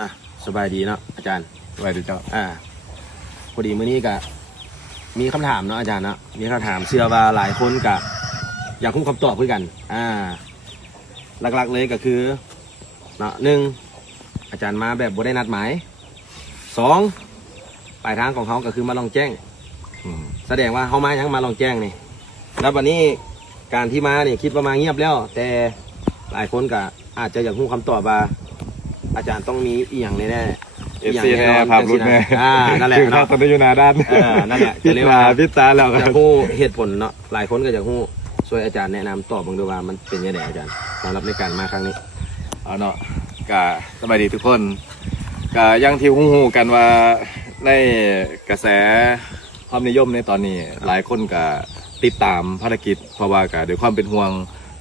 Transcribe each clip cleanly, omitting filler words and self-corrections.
อ่ะสบายดีเนาะอาจารย์สวัสดีเจ้าพอดีมื้อนี้ก็มีคำถามเนาะอาจารย์เนาะมีคำถามเชื่อว่าหลายคนก็อยากรู้คำตอบเพื่อกันหลักๆเลยก็คือเนาะ1อาจารย์มาแบบบ่ได้นัดหมาย2ปลายทางของเขาก็คือมาลองแจ้งแสดงว่าเขามายังมาลองแจ้งนี่แล้ววันนี้การที่มาเนี่ยคิดว่ามาเงียบแล้วแต่หลายคนก็อาจจะอยากรู้คำตอบว่าอาจารย์ต้องมีอีหยังแน่เอฟซีแน่ภาพรุ่นแน่นั่นแหละเนาะตอนนี้อยู่หน้าด้านนั่นแหละพิจารพิจารแล้วจะพูดเหตุผลเนาะหลายคนก็จะพูดช่วยอาจารย์แนะนำตอบบางดูว่ามันเป็นยังไงอาจารย์สำหรับในการมาครั้งนี้เอาเนาะก็สบายดีทุกคนก็ยังที่ฮู้กันว่าในกระแสความนิยมในตอนนี้หลายคนก็ติดตามภารกิจเพราะว่าก็ด้วยความเป็นห่วง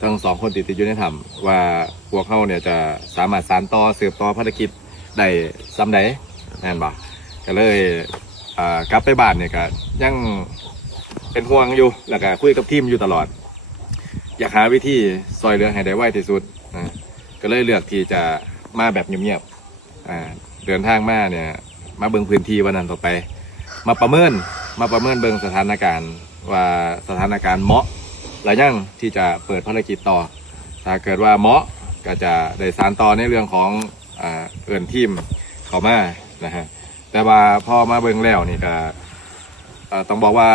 ทั้งสองคนติดอยู่ในถ้ำว่าพวกเขาเนี่ยจะสามารถสานต่อสืบต่อภารกิจได้ซ้ำใดนั่นบ่ก็เลยกลับไปบ้านเนี่ยก็ยังเป็นห่วงอยู่แล้วก็คุยกับทีมอยู่ตลอดอยากหาวิธีซอยเหลือให้ได้ไวที่สุดก็เลยเลือกที่จะมาแบบเงียบๆเดินทางมาเนี่ยมาเบิ่งพื้นที่วันนั้นต่อไปมาประเมินเบิ่งสถานการณ์ว่าสถานการณ์เหมาะหรือยังที่จะเปิดภารกิจต่อถ้าเกิดว่าเหมาะก็จะได้สานต่อในเรื่องของเอื่นทีมเข้ามานะฮะแต่ว่าพอมาเบิ่งแล้วนี่ก็ต้องบอกว่า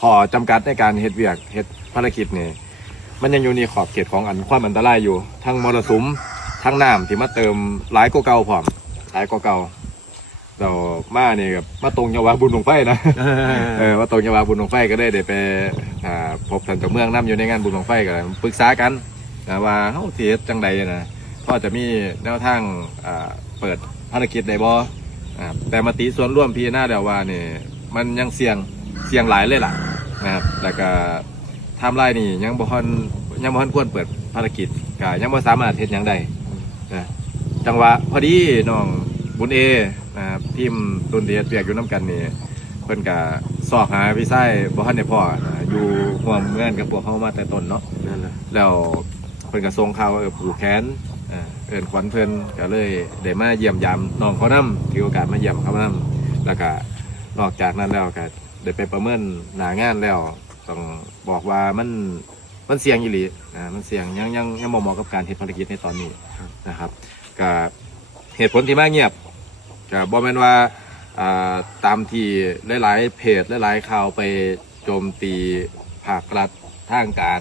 ขอจำกัดในการเฮ็ดเวียกเฮ็ดภารกิจนี่มันยังอยู่ในขอบเขตของความอันตรายอยู่ทั้งมรสุมทั้งน้ำที่มาเติมหลายกว่าเก่าพร้อมหลายกว่าเก่าเรามาเนี่ยกับมาตรงจังหวะบุญหลวงไฟนะมาตรงจังหวะบุญหลวงไฟก็ได้ไปพบท่านเจ้าเมืองน้ำอยู่ในงานบุญหลวงไฟกันปรึกษากันว่าเฮ้าเสียจังใดนะก็จะมีแนวทางเปิดภารกิจใดบ่แต่มติส่วนร่วมพี่หน้าเดียวว่าเนี่ยมันยังเสี่ยงหลายเลยล่ะนะครับแล้วก็ไทม์ไลน์นี่ยังบ่ทันควรเปิดภารกิจก็ยังบ่สามารถเฮ็ดหยังได้นะจังหวะพอดีน้องบุญเอนะครับทีมตุนเดียเปียกอยู่น้ำกันนี่เพิ่นก็สอบหาพี่ไส้บ่ทันได้พ่ออยู่ร่วมงานกับพวกเขามาแต่ต้นเนาะนั่นแหละแล้วเพิ่นก็ส่งข่าวผูกแขนเอิ้นขวัญเพิ่นก็เลยได้มาเยี่ยมยามน้องเขานำถือโอกาสมาเยี่ยมเขานำแล้วก็นอกจากนั้นแล้วก็ได้ไปประเมินหน้างานแล้วต้องบอกว่ามันเสี่ยงอีหลีมันเสี่ยงยังบ่เหมาะกับการเฮ็ดภารกิจในตอนนี้นะครับก็เหตุผลที่มาเงียบก็บ่แม่นว่าตามที่หลายๆเพจหลายๆข่าวไปโจมตีภาครัฐทางการ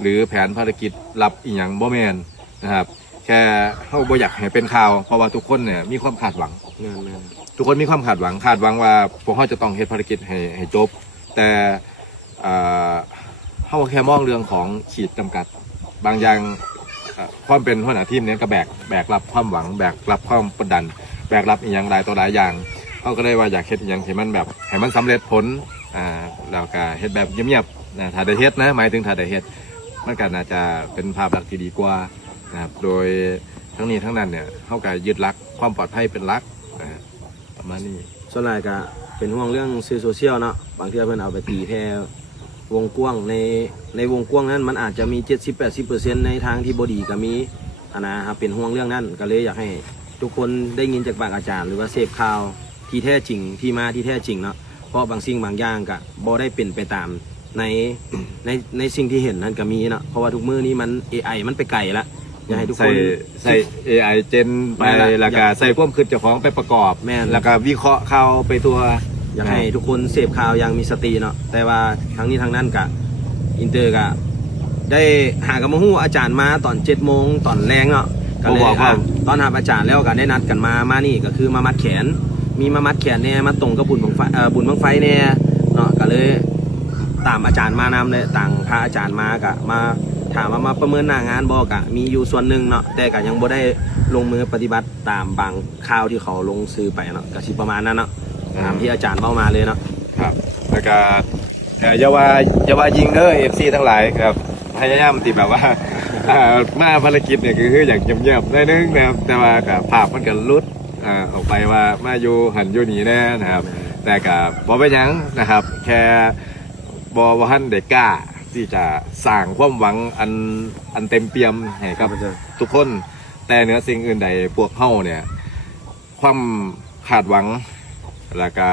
หรือแผนภารกิจลับอีหยังบ่แม่นนะครับแค่เขาบ่อยากให้เป็นข่าวเพราะว่าทุกคนเนี่ยมีความคาดหวังทุกคนมีความคาดหวังว่าพวกเขาจะต้องเฮ็ดภารกิจให้จบแต่เขาแค่มองเรื่องของขีดจำกัดบางอย่างความเป็นหัวหน้าทีมเนี่ยก็แบกรับความหวังแบกรับความกดดันแบกรับอีกอย่างหลายตัวหลายอย่างเขาก็เลยว่าอยากเฮ็ดอย่างที่มันแบบให้มันสำเร็จผลแล้วก็เฮ็ดแบบเงียบๆถ้าได้เฮ็ดนะหมายถึงถ้าได้เฮ็ดมันก็น่าจะเป็นภาพลักษณ์ที่ดีกว่านะครับโดยทั้งนี้ทั้งนั้นเนี่ยเขาก็ยึดหลักความปลอดภัยเป็นหลักประมาณนี้ส่วนใหญ่ก็เป็นห่วงเรื่องสื่อโซเชียลเนาะบางทีเพื่อนเอาไปตีแพร่วงกว้างในวงกว้างนั้นมันอาจจะมี 70-80% ในทางที่บดีก็มีนะครับเป็นห่วงเรื่องนั้นก็เลยอยากให้ทุกคนได้ยินจากปากอาจารย์หรือว่าเสพข่าวที่แท้จริงที่มาที่แท้จริงเนาะเพราะบางสิ่งบางอย่างก็บ่ได้เป็นไปตามในสิ่งที่เห็นนั้นก็มีเนาะเพราะว่าทุกมื้อนี้มัน AI มันไปไกลละอยากให้ทุกคนใส่ AI เจนไปแล้วก็ใส่ความคิดเจ้าของไปประกอบแม่นแล้วก็วิเคราะห์ข่าวไปตัวอยากให้ทุกคนเสพข่าวอย่างมีสติเนาะแต่ว่าทั้งนี้ทั้งนั้นกะอินเตอร์กะได้หากับมาฮู้อาจารย์มาตอน 7 โมงตอนแรงเนาะก็เลยตอนหาอาจารย์แล้วก็ได้นัดกันมานี่ก็คือมามัดแขนมีมามัดแขนเนี่ยมาตรงกับบุญบังไฟเนี่ยเนาะก็เลยตามอาจารย์มานำเลยต่างพาอาจารย์มากะมาถามว่ามาประเมินหน้างานบอกะมีอยู่ส่วนหนึ่งเนาะแต่ก็ยังบ่ได้ลงมือปฏิบัติตามบางข่าวที่เขาลงซื้อไปเนาะก็สิประมาณนั้นเนาะตามที่อาจารย์เล่ามาเลยเนาะครับแล้วก็อย่าว่ายิงเด้อ FC ทั้งหลายครับพยายามที่แบบว่ามาภารกิจเนี่ยคืออยากเงียบๆได้นึงนะครับแต่ว่ากับภาพมันก็ลุดออกไปว่ามาอยู่หันอยู่นี่แน่นะครับแต่กับบ่เป็นหยังนะครับแค่บ่ทันได้กล้าที่จะสร้างความหวังอันเต็มเปี่ยมให้กับทุกคนแต่เหนือสิ่งอื่นใดพวกเฮาเนี่ย ความขาดหวังแล้วก็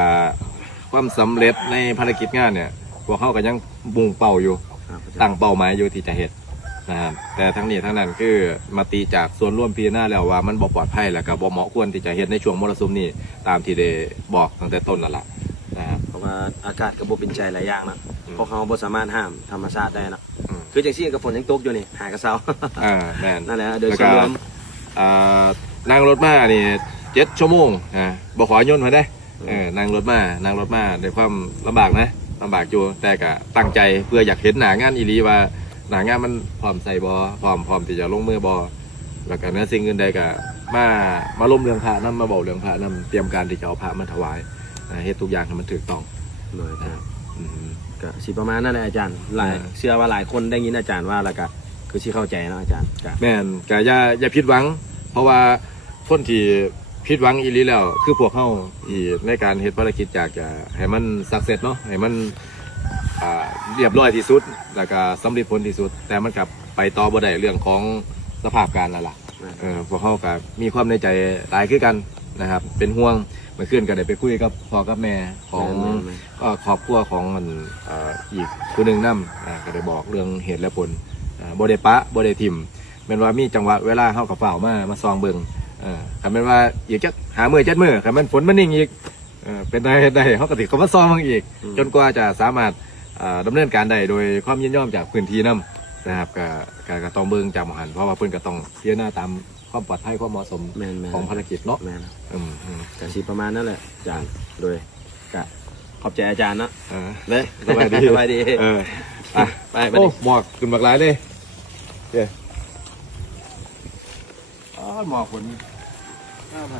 ความสำเร็จในภารกิจงานเนี่ยพวกเขาก็ยังมุ่งเป้าอยู่ ครับอาจาร ตั้ ย์ งเป้าหมายอยู่ที่จะเฮ็ดนะครับแต่ทั้งนี้ทั้งนั้นคือมาตีจากส่วนร่วมพิจารณาแล้วว่ามันบ่ปลอดภัยแล้วก็บ่เหมาะควรที่จะเฮ็ดในช่วงมรสุมนี้ตามที่ได้บอกตั้งแต่ต้นแล้วล่ะนะครับ เพราะว่าอากาศก็บ่เป็นใจหลายอย่างนะ อืม พวกเขาบ่สามารถห้ามธรรมชาติได้นะ อืม คือจังซี่กับฝนยังตกอยู่นี่หากระเซา แม่น นั่นแหละโดย แล้ว ส่ ก็ วนรวม นั่งรถมานี่7 ชั่วโมงบ่ขอย่นมาได้นั่งรถมาด้วยความลำบากนะลำบากอยู่แต่ก็ตั้งใจเพื่ออยากเห็นหน้างานอีหลีว่าหน้างานมันพร้อมใส่บ่พร้อมที่จะลงมือบ่แล้วก็เนื้อสิ่งอื่นใดก็มาล้มเรื่องพระนำมาบอกเรื่องพระนำเตรียมการที่จะเอาพระมาถวายเฮ็ดทุกอย่างให้มันถูกต้อง โดยครับ อืม ก็สิประมาณนั่นแหละอาจารย์หลาย เออ เชื่อว่าหลายคนได้ยินอาจารย์ว่าแล้วก็คือสิเข้าใจเนาะอาจารย์ก็ แม่นก็อย่าผิดหวัง เพราะว่าคนที่ผิดหวังอีหลีแล้วคือพวกเฮาที่ในการเฮ็ดภารกิจอยากจะให้มันสักเสร็จเนาะให้มันเรียบร้อยที่สุดแล้วก็สำเร็จผลที่สุด แต่มันกลับไปต่อบ่ได้เรื่องของสภาพการนั่นล่ะพวกเฮาก็มีความในใจหลายคือกันนะครับ เป็นห่วงเมื่อคืนก็ได้ไปคุยกับพ่อกับแม่ของครอบครัวของมันอีกผู้หนึงนำก็ได้บอกเรื่องเหตุและผลบ่ได้ปะบ่ได้ทิ่มแม่นว่ามีจังหวะเวลาเฮากับฝ่าวมาซองเบิ่งคันแม่นว่าอีกจักหามื้อ7 มื้อคันแม่นฝนมันนิ่งอีกเป็นได้เฮาก็สิเข้ามาซองมันอีก จนกว่าจะสามารถดำเนินการได้โดยความยินยอมจากพื้นที่นำนะครับก็ต้องเบิ่งจากหมอหันเพราะว่าเพิ่นก็ต้องพิจารณาตามความปลอดภัยความเหมาะสม แม่นๆ ของภารกิจเนาะ แม่น อืม ก็สิประมาณนั่นแหละอาจารย์โดยก็ขอบใจอาจารย์เนาะ เลย สบายดี สบายดี อ่ะ ไป โอ้ ดิ หมอกขึ้นบักหลายเลยเด้หมอกฝนน่าไป